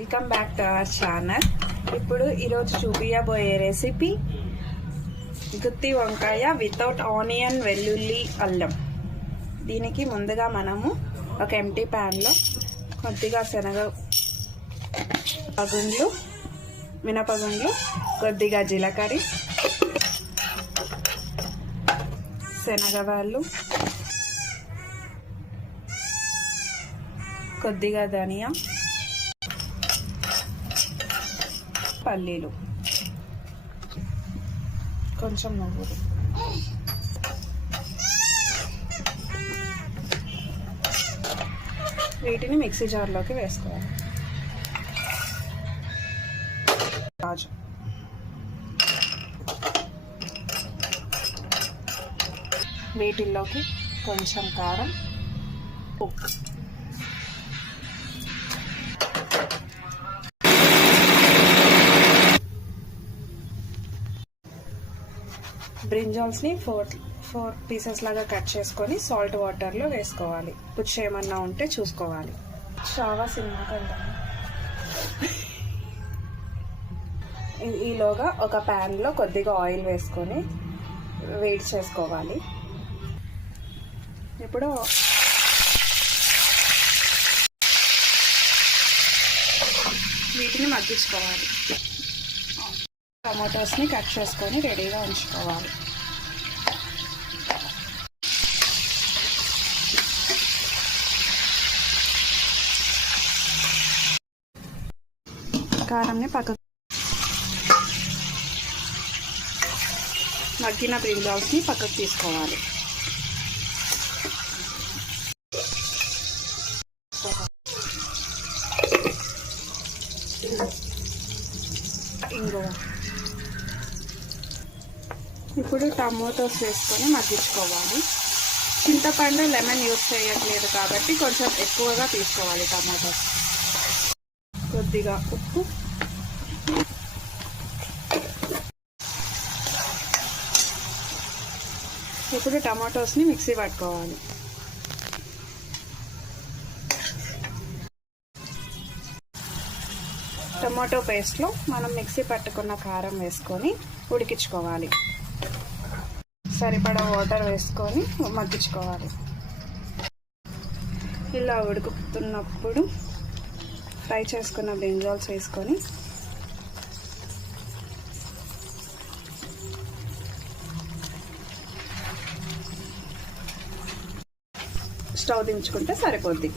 Welcome back to our channel. ఇప్పుడు ఈరోజు చూపించబోయే రెసిపీ గుత్తి వంకాయ వితౌట్ ఆనియన్, వెల్లుల్లి, అల్లం. దీనికి ముందుగా మనము ఒక ఎంటీ ప్యాన్లో కొద్దిగా మినపగుండ్లు, కొద్దిగా జీలకర్ర, శనగవాళ్ళు, కొద్దిగా ధనియా, పల్లీలు, కొంచెం నువ్వులు, వీటిని మిక్సీ జార్లోకి వేసుకోవాలి. రాజు వీటిల్లోకి కొంచెం కారం, ఉప్పు, బ్రింజాల్స్ని ఫోర్ పీసెస్ లాగా కట్ చేసుకొని సాల్ట్ వాటర్లో వేసుకోవాలి. పుచ్చు ఏమన్నా ఉంటే చూసుకోవాలి. షావా సినిమా కంటే ఈలోగా ఒక ప్యాన్లో కొద్దిగా ఆయిల్ వేసుకొని వేడి చేసుకోవాలి. ఇప్పుడు వీటిని మగ్గించుకోవాలి. టమాటోస్ని కట్ చేసుకొని రెడీగా ఉంచుకోవాలి. కారంని మగ్గిన బ్రింజాల్స్ని పక్కకు తీసుకోవాలి. ఇంగువ. ఇప్పుడు టమాటోస్ వేసుకొని మగ్గించుకోవాలి. చింతపండు, లెమన్ యూజ్ చేయట్లేదు కాబట్టి కొంచెం ఎక్కువగా తీసుకోవాలి టమాటోస్. కొద్దిగా ఉప్పు, ఇప్పుడు టమాటోస్ని మిక్సీ పట్టుకోవాలి. టమాటో పేస్ట్లో మనం మిక్సీ పట్టుకున్న కారం వేసుకొని ఉడికించుకోవాలి. సరిపడా వాటర్ వేసుకొని మగ్గించుకోవాలి. ఇలా ఉడుకుతున్నప్పుడు ఫ్రై చేసుకున్న బ్రింజాల్స్ వేసుకొని స్టవ్ దించుకుంటే సరిపోద్ది.